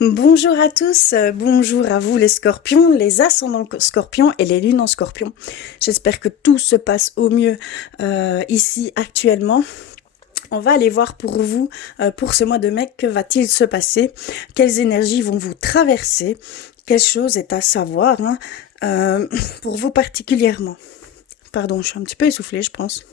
Bonjour à tous, bonjour à vous les scorpions, les ascendants scorpions et les lunes en scorpion. J'espère que tout se passe au mieux ici actuellement. On va aller voir pour vous, pour ce mois de mai, que va-t-il se passer? Quelles énergies vont vous traverser? Quelle chose est à savoir pour vous particulièrement? Pardon, je suis un petit peu essoufflée, je pense.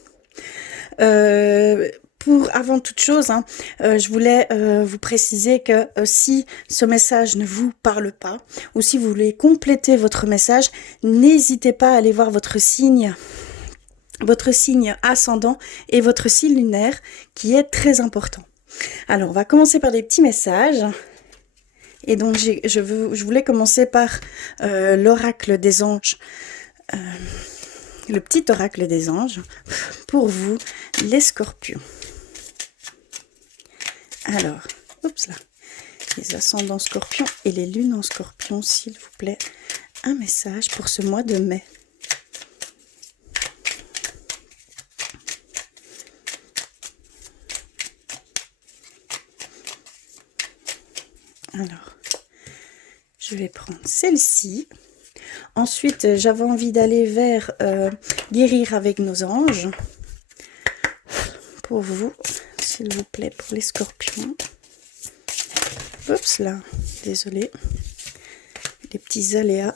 Avant toute chose, je voulais vous préciser que si ce message ne vous parle pas, ou si vous voulez compléter votre message, n'hésitez pas à aller voir votre signe ascendant et votre signe lunaire, qui est très important. Alors, on va commencer par des petits messages. Et donc, je voulais commencer par l'oracle des anges. Le petit oracle des anges pour vous, les scorpions. Alors, oups là, les ascendants scorpions et les lunes en scorpion, s'il vous plaît, un message pour ce mois de mai. Alors, je vais prendre celle-ci. Ensuite, j'avais envie d'aller vers guérir avec nos anges. Pour vous, s'il vous plaît, pour les scorpions. Oups là, désolé. Les petits aléas.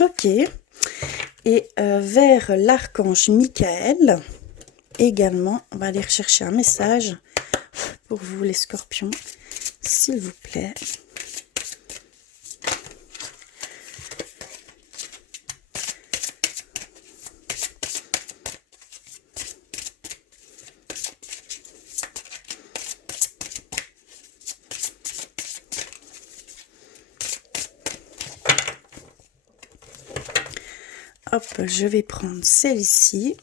Ok. Et vers l'archange Michael, également, on va aller rechercher un message pour vous les scorpions, s'il vous plaît. Hop, je vais prendre celle-ci.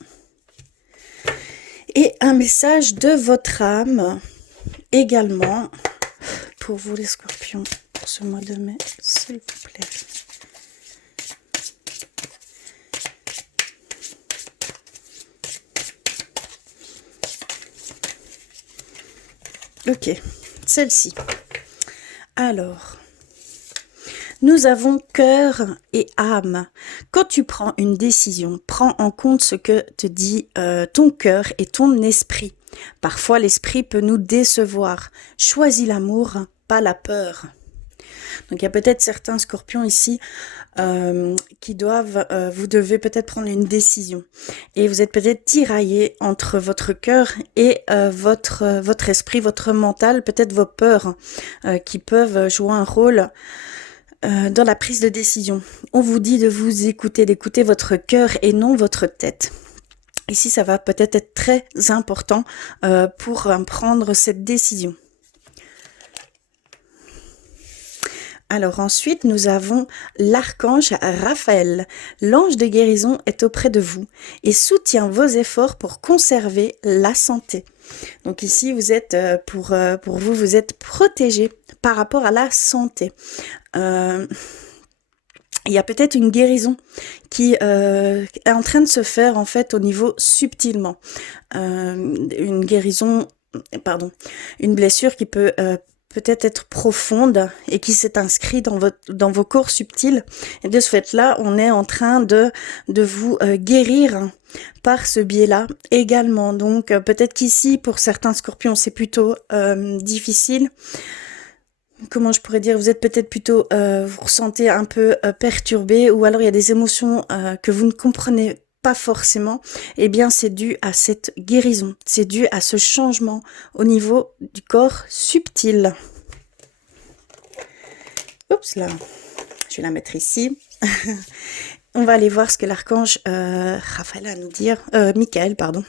Et un message de votre âme, également, pour vous les scorpions, pour ce mois de mai, s'il vous plaît. Ok, celle-ci. Alors, nous avons cœur et âme. Quand tu prends une décision, prends en compte ce que te dit ton cœur et ton esprit. Parfois, l'esprit peut nous décevoir. Choisis l'amour, pas la peur. Donc, il y a peut-être certains scorpions ici qui vous devez peut-être prendre une décision. Et vous êtes peut-être tiraillé entre votre cœur et votre esprit, votre mental, peut-être vos peurs qui peuvent jouer un rôle dans la prise de décision. On vous dit de vous écouter, d'écouter votre cœur et non votre tête. Ici, ça va peut-être être très important pour prendre cette décision. Alors ensuite, nous avons l'archange Raphaël. L'ange de guérison est auprès de vous et soutient vos efforts pour conserver la santé. Donc ici, vous êtes pour vous, vous êtes protégé par rapport à la santé. Il y a peut-être une guérison qui est en train de se faire en fait au niveau subtilement. Une blessure qui peut peut-être être profonde et qui s'est inscrite dans vos corps subtils. Et de ce fait-là, on est en train de vous guérir par ce biais-là également. Donc peut-être qu'ici, pour certains scorpions, c'est plutôt difficile. Comment je pourrais dire, vous êtes peut-être plutôt, vous ressentez un peu perturbé, ou alors il y a des émotions que vous ne comprenez pas forcément. Eh bien, c'est dû à cette guérison, c'est dû à ce changement au niveau du corps subtil. Oups là, je vais la mettre ici. On va aller voir ce que l'archange Raphaël a à nous dire, Michael, pardon.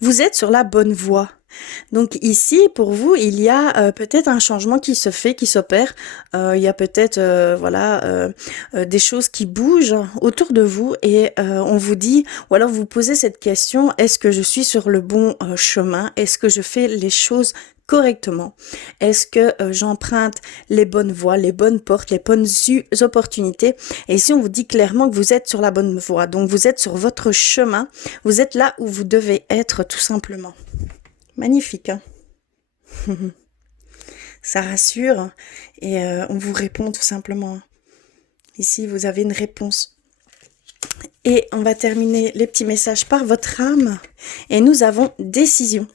Vous êtes sur la bonne voie. Donc ici, pour vous, il y a peut-être un changement qui se fait, qui s'opère. Il y a peut-être des choses qui bougent autour de vous et on vous dit, ou alors vous posez cette question, est-ce que je suis sur le bon chemin? Est-ce que je fais les choses correctement? Est-ce que j'emprunte les bonnes voies, les bonnes portes, les bonnes opportunités? Et ici, on vous dit clairement que vous êtes sur la bonne voie. Donc, vous êtes sur votre chemin. Vous êtes là où vous devez être, tout simplement. Magnifique, hein? Ça rassure et on vous répond tout simplement. Ici, vous avez une réponse. Et on va terminer les petits messages par votre âme. Et nous avons décision.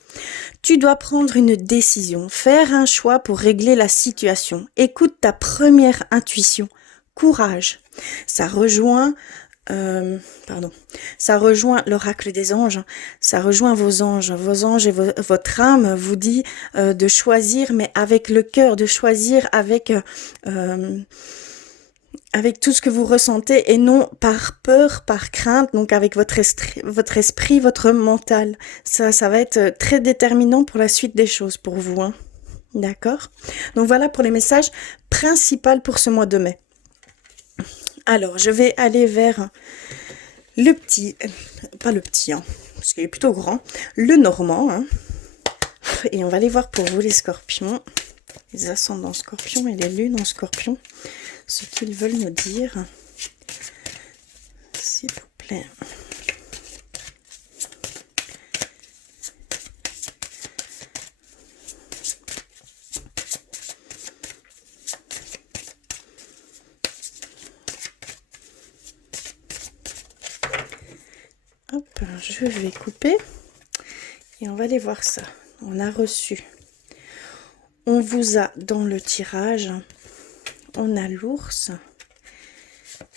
Tu dois prendre une décision, faire un choix pour régler la situation. Écoute ta première intuition. Courage. Ça rejoint... ça rejoint l'oracle des anges, ça rejoint vos anges et votre âme vous dit de choisir, mais avec le cœur, de choisir avec tout ce que vous ressentez et non par peur, par crainte, donc avec votre esprit, votre mental. Ça va être très déterminant pour la suite des choses pour vous, hein. D'accord? Donc voilà pour les messages principaux pour ce mois de mai. Alors, je vais aller vers le petit, pas le petit, hein, parce qu'il est plutôt grand, le normand, hein. Et on va aller voir pour vous les scorpions, les ascendants scorpions et les lunes en scorpion, ce qu'ils veulent nous dire, s'il vous plaît. Hop, je vais couper et on va aller voir ça. On a reçu, on vous a dans le tirage, on a l'ours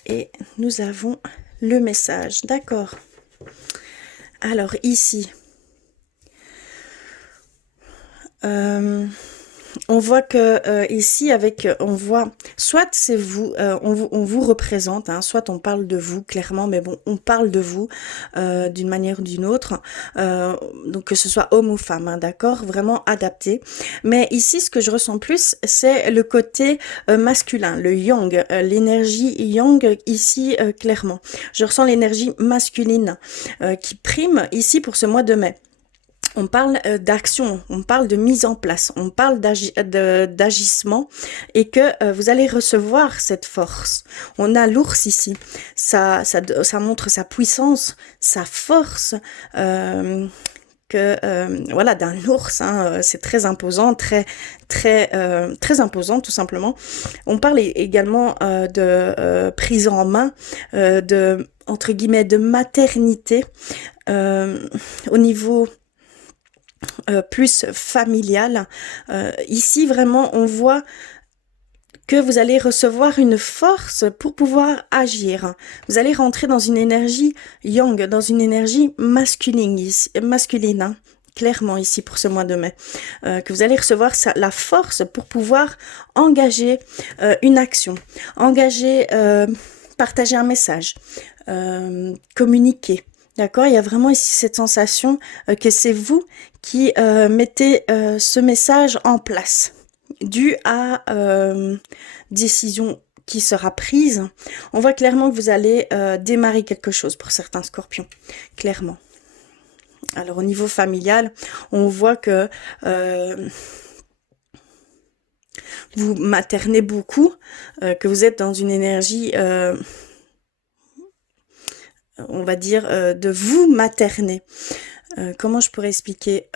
et nous avons le message. D'accord. Alors ici, on voit que ici on voit soit c'est vous, on vous représente, hein, soit on parle de vous clairement, mais bon, on parle de vous d'une manière ou d'une autre, donc que ce soit homme ou femme, hein, d'accord, vraiment adapté. Mais ici, ce que je ressens plus, c'est le côté masculin, le yang, l'énergie yang ici clairement. Je ressens l'énergie masculine qui prime ici pour ce mois de mai. On parle d'action, on parle de mise en place, on parle d'agissement et que vous allez recevoir cette force. On a l'ours ici, ça montre sa puissance, sa force, voilà, d'un ours, hein, c'est très imposant, très imposant tout simplement. On parle également de prise en main, de entre guillemets de maternité au niveau plus familial. Ici, vraiment, on voit que vous allez recevoir une force pour pouvoir agir. Vous allez rentrer dans une énergie yang, dans une énergie masculine, hein, clairement ici pour ce mois de mai. Que vous allez recevoir la force pour pouvoir engager une action, partager un message, communiquer. D'accord, il y a vraiment ici cette sensation que c'est vous qui mettez ce message en place, dû à décision qui sera prise. On voit clairement que vous allez démarrer quelque chose pour certains scorpions, clairement. Alors au niveau familial, on voit que vous maternez beaucoup, que vous êtes dans une énergie... on va dire, de vous materner. Comment je pourrais expliquer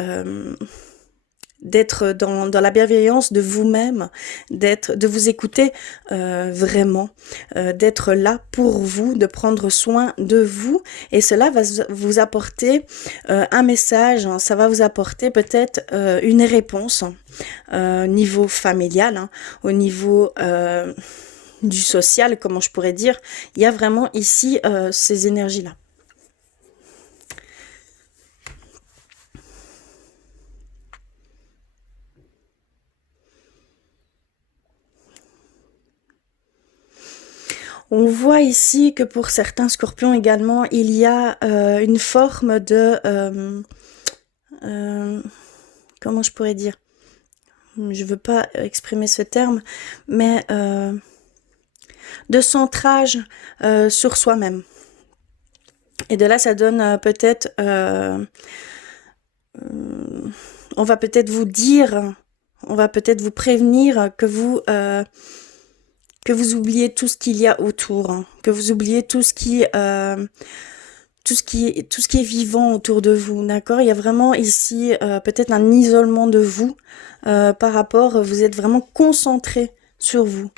d'être dans la bienveillance de vous-même, de vous écouter vraiment, d'être là pour vous, de prendre soin de vous. Et cela va vous apporter un message, hein, ça va vous apporter peut-être une réponse au niveau familial, hein, au niveau... du social, comment je pourrais dire, il y a vraiment ici ces énergies-là. On voit ici que pour certains scorpions également, il y a une forme de... comment je pourrais dire? Je veux pas exprimer ce terme, mais... de centrage sur soi-même. Et de là, ça donne peut-être on va peut-être vous dire, on va peut-être vous prévenir que vous oubliez tout ce qu'il y a autour, hein, que vous oubliez tout ce qui est vivant autour de vous, d'accord? Il y a vraiment ici peut-être un isolement de vous par rapport, vous êtes vraiment concentré sur vous.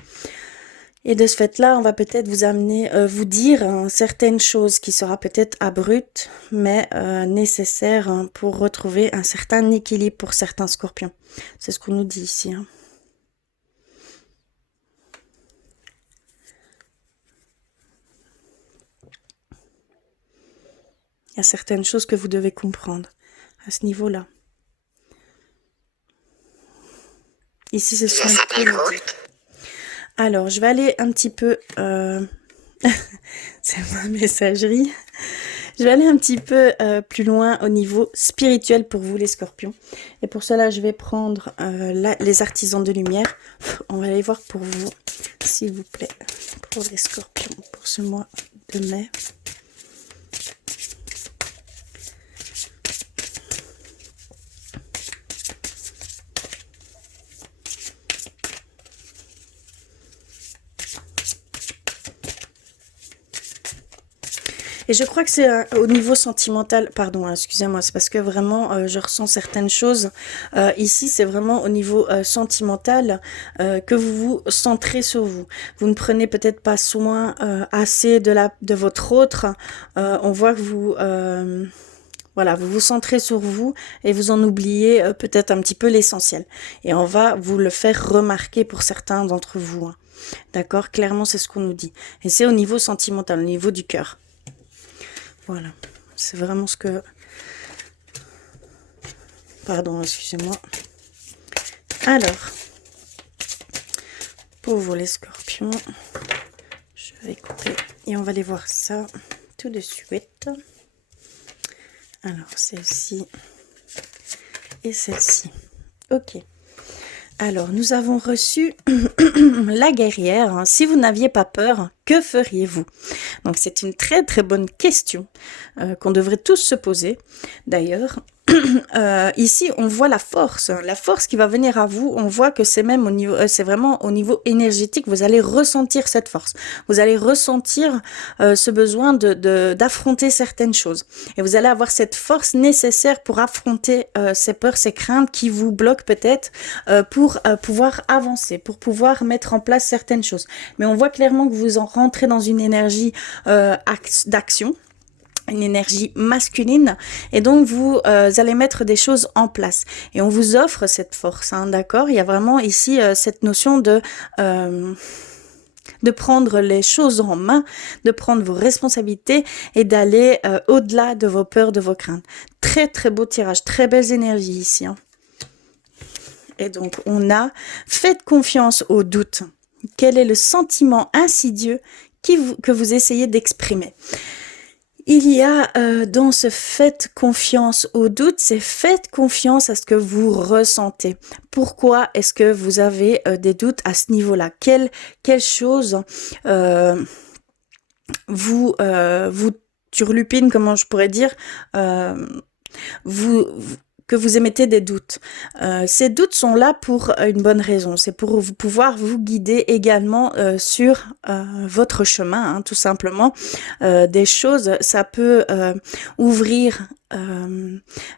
Et de ce fait-là, on va peut-être vous amener, vous dire certaines choses qui sera peut-être abrupte, mais nécessaire pour retrouver un certain équilibre pour certains scorpions. C'est ce qu'on nous dit ici. Hein. Il y a certaines choses que vous devez comprendre à ce niveau-là. Ici, ce sont alors, je vais aller un petit peu... c'est ma messagerie. Je vais aller un petit peu plus loin au niveau spirituel pour vous, les scorpions. Et pour cela, je vais prendre les artisans de lumière. On va aller voir pour vous, s'il vous plaît, pour les scorpions, pour ce mois de mai. Et je crois que c'est au niveau sentimental, pardon, excusez-moi, c'est parce que vraiment je ressens certaines choses. Ici, c'est vraiment au niveau sentimental que vous vous centrez sur vous. Vous ne prenez peut-être pas soin assez de votre autre. On voit que vous... voilà, vous vous centrez sur vous et vous en oubliez peut-être un petit peu l'essentiel. Et on va vous le faire remarquer pour certains d'entre vous. Hein. D'accord? Clairement, c'est ce qu'on nous dit. Et c'est au niveau sentimental, au niveau du cœur. Voilà, c'est vraiment ce que... Pardon, excusez-moi. Alors, pour vous les scorpions, je vais couper et on va aller voir ça tout de suite. Alors, celle-ci et celle-ci. Ok. Alors, nous avons reçu la guerrière. Si vous n'aviez pas peur, que feriez-vous? Donc, c'est une très très bonne question qu'on devrait tous se poser. D'ailleurs, ici, on voit la force qui va venir à vous. On voit que c'est même au niveau, c'est vraiment au niveau énergétique. Vous allez ressentir cette force. Vous allez ressentir ce besoin d'affronter certaines choses. Et vous allez avoir cette force nécessaire pour affronter ces peurs, ces craintes qui vous bloquent peut-être pour pouvoir avancer, pour pouvoir mettre en place certaines choses. Mais on voit clairement que vous en rentrez dans une énergie d'action. Une énergie masculine et donc vous allez mettre des choses en place et on vous offre cette force, hein, d'accord? Il y a vraiment ici cette notion de prendre les choses en main, de prendre vos responsabilités et d'aller au-delà de vos peurs, de vos craintes. Très très beau tirage, très belles énergies ici. Hein. Et donc on a faites confiance au doute. Quel est le sentiment insidieux que vous essayez d'exprimer? Il y a dans ce faites confiance au doute, c'est faites confiance à ce que vous ressentez. Pourquoi est-ce que vous avez des doutes à ce niveau-là? Quelle chose vous turlupine, comment je pourrais dire, que vous émettez des doutes. Ces doutes sont là pour une bonne raison. C'est pour pouvoir vous guider également sur votre chemin, hein, tout simplement. Des choses, ça peut ouvrir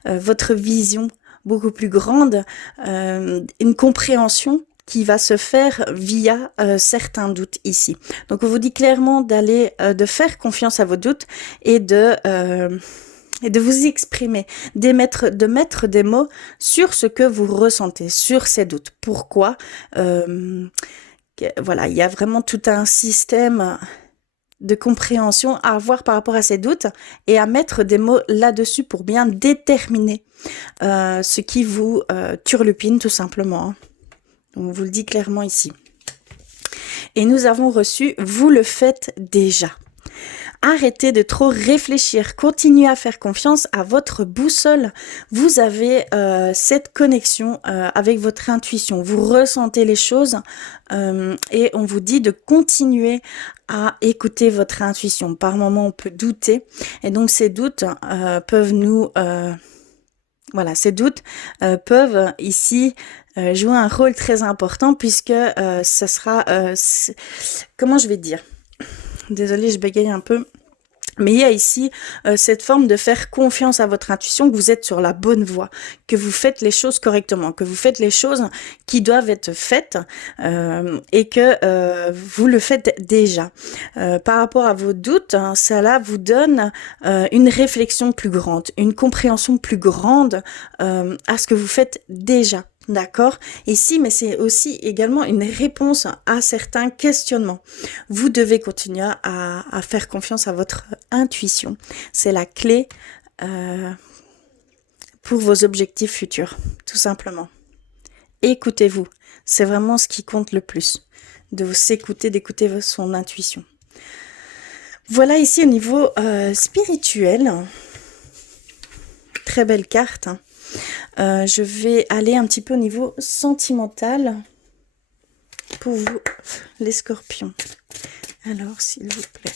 votre vision beaucoup plus grande, une compréhension qui va se faire via certains doutes ici. Donc on vous dit clairement de faire confiance à vos doutes et de vous exprimer, de mettre des mots sur ce que vous ressentez, sur ces doutes. Pourquoi voilà, il y a vraiment tout un système de compréhension à avoir par rapport à ces doutes et à mettre des mots là-dessus pour bien déterminer ce qui vous turlupine tout simplement. Donc, on vous le dit clairement ici. Et nous avons reçu « Vous le faites déjà ». Arrêtez de trop réfléchir, continuez à faire confiance à votre boussole. Vous avez cette connexion avec votre intuition, vous ressentez les choses et on vous dit de continuer à écouter votre intuition. Par moments, on peut douter et donc ces doutes peuvent nous Voilà, ces doutes peuvent ici jouer un rôle très important puisque ce sera... comment je vais dire? Désolée, je bégaye un peu. Mais il y a ici cette forme de faire confiance à votre intuition, que vous êtes sur la bonne voie, que vous faites les choses correctement, que vous faites les choses qui doivent être faites et que vous le faites déjà. Par rapport à vos doutes, hein, cela vous donne une réflexion plus grande, une compréhension plus grande à ce que vous faites déjà. D'accord? Ici, mais c'est aussi également une réponse à certains questionnements. Vous devez continuer à faire confiance à votre intuition. C'est la clé pour vos objectifs futurs, tout simplement. Écoutez-vous. C'est vraiment ce qui compte le plus. De s'écouter, d'écouter son intuition. Voilà ici au niveau spirituel. Très belle carte. Je vais aller un petit peu au niveau sentimental pour vous, les scorpions. Alors, s'il vous plaît.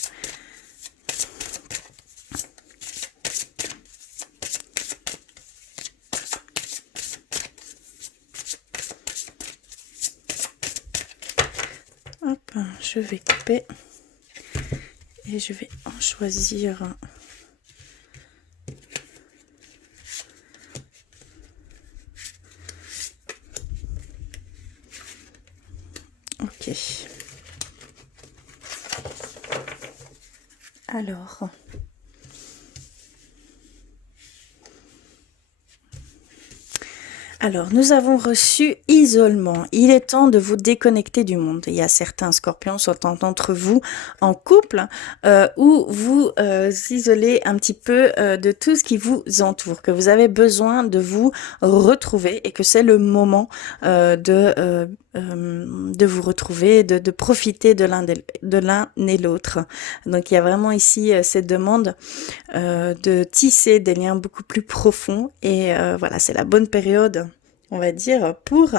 Hop, je vais couper et je vais en choisir un. Ok. Alors, nous avons reçu isolement. Il est temps de vous déconnecter du monde. Il y a certains scorpions sont d'entre vous en couple où vous isolez un petit peu de tout ce qui vous entoure, que vous avez besoin de vous retrouver et que c'est le moment de vous retrouver, de profiter de l'un et l'autre. Donc, il y a vraiment ici cette demande de tisser des liens beaucoup plus profonds et voilà, c'est la bonne période, on va dire, pour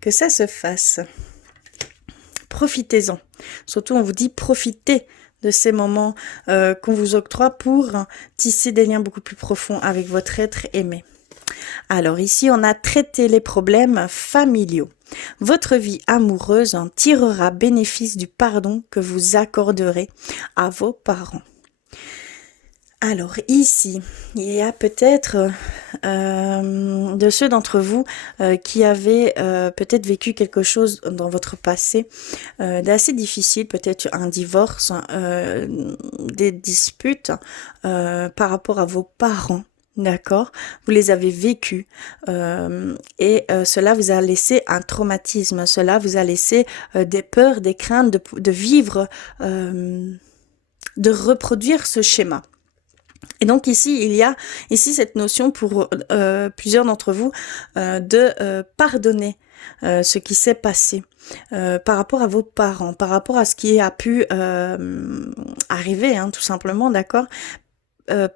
que ça se fasse. Profitez-en. Surtout, on vous dit profitez de ces moments qu'on vous octroie pour tisser des liens beaucoup plus profonds avec votre être aimé. Alors ici, on a traité les problèmes familiaux. Votre vie amoureuse en tirera bénéfice du pardon que vous accorderez à vos parents. Alors ici, il y a peut-être de ceux d'entre vous qui avaient peut-être vécu quelque chose dans votre passé d'assez difficile, peut-être un divorce, des disputes par rapport à vos parents. D'accord, vous les avez vécus et cela vous a laissé un traumatisme, cela vous a laissé des peurs, des craintes de vivre, de reproduire ce schéma. Et donc ici, il y a ici cette notion pour plusieurs d'entre vous de pardonner ce qui s'est passé par rapport à vos parents, par rapport à ce qui a pu arriver, hein, tout simplement, d'accord,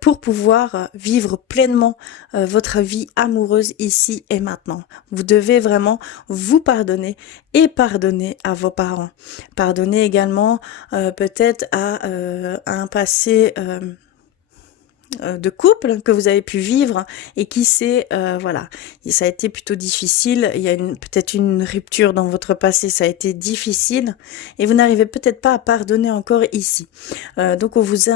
pour pouvoir vivre pleinement votre vie amoureuse ici et maintenant. Vous devez vraiment vous pardonner et pardonner à vos parents. Pardonner également peut-être à un passé de couple que vous avez pu vivre et qui s'est voilà, et ça a été plutôt difficile, il y a peut-être une rupture dans votre passé, ça a été difficile et vous n'arrivez peut-être pas à pardonner encore ici. Donc on vous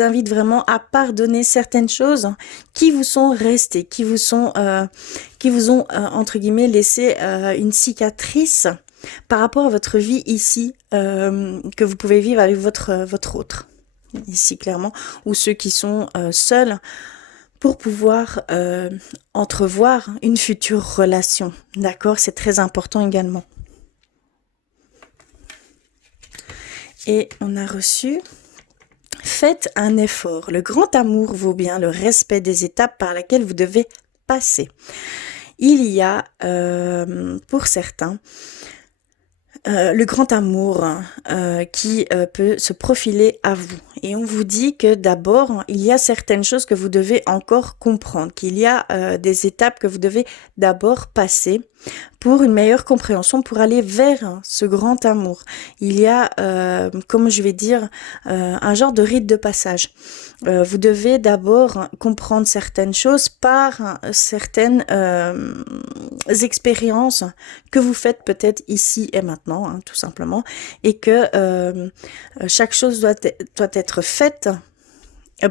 invite vraiment à pardonner certaines choses qui vous sont restées, qui vous ont entre guillemets laissé une cicatrice par rapport à votre vie ici que vous pouvez vivre avec votre autre. Ici clairement, ou ceux qui sont seuls pour pouvoir entrevoir une future relation. D'accord, c'est très important également. Et on a reçu « Faites un effort. Le grand amour vaut bien le respect des étapes par lesquelles vous devez passer. » Il y a, pour certains, le grand amour qui peut se profiler à vous. Et on vous dit que d'abord, il y a certaines choses que vous devez encore comprendre, qu'il y a des étapes que vous devez d'abord passer pour une meilleure compréhension, pour aller vers ce grand amour. Il y a, comme je vais dire, un genre de rite de passage. Vous devez d'abord comprendre certaines choses par certaines expériences que vous faites peut-être ici et maintenant, hein, tout simplement, et que chaque chose doit être faite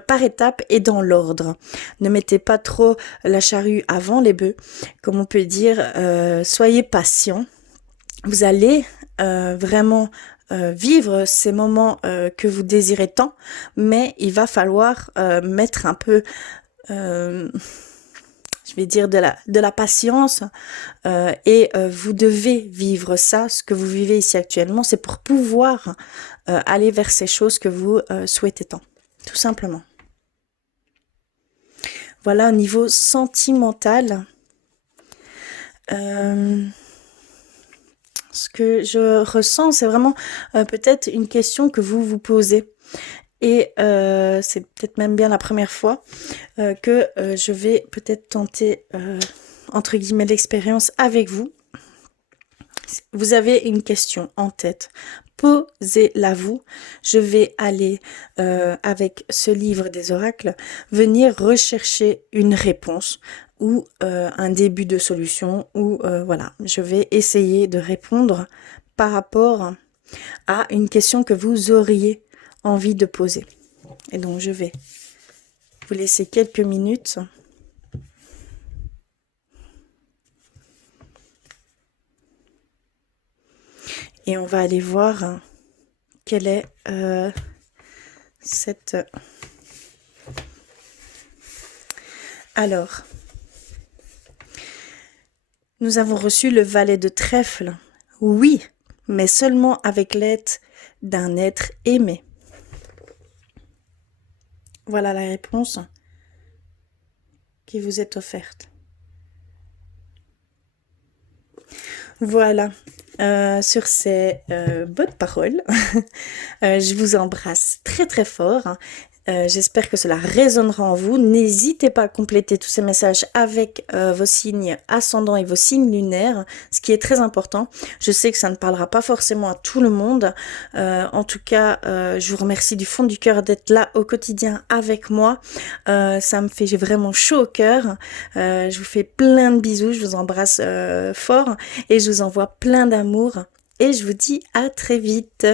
par étapes et dans l'ordre. Ne mettez pas trop la charrue avant les bœufs, comme on peut dire. Soyez patient. Vous allez vraiment vivre ces moments que vous désirez tant, mais il va falloir mettre un peu, je vais dire, de la patience et vous devez vivre ça, ce que vous vivez ici actuellement, c'est pour pouvoir aller vers ces choses que vous souhaitez tant, tout simplement. Voilà, au niveau sentimental, ce que je ressens, c'est vraiment peut-être une question que vous vous posez. Et c'est peut-être même bien la première fois que je vais peut-être tenter, entre guillemets, l'expérience avec vous. Vous avez une question en tête, posez-la vous. Je vais aller, avec ce livre des oracles, venir rechercher une réponse ou un début de solution ou voilà, je vais essayer de répondre par rapport à une question que vous auriez envie de poser. Et donc, je vais vous laisser quelques minutes. Et on va aller voir quelle est cette... Alors, nous avons reçu le valet de trèfle. Oui, mais seulement avec l'aide d'un être aimé. Voilà la réponse qui vous est offerte. Voilà, sur ces bonnes paroles, je vous embrasse très très fort. J'espère que cela résonnera en vous. N'hésitez pas à compléter tous ces messages avec vos signes ascendants et vos signes lunaires, ce qui est très important. Je sais que ça ne parlera pas forcément à tout le monde. En tout cas, je vous remercie du fond du cœur d'être là au quotidien avec moi. Ça me fait vraiment chaud au cœur. Je vous fais plein de bisous, je vous embrasse fort et je vous envoie plein d'amour. Et je vous dis à très vite.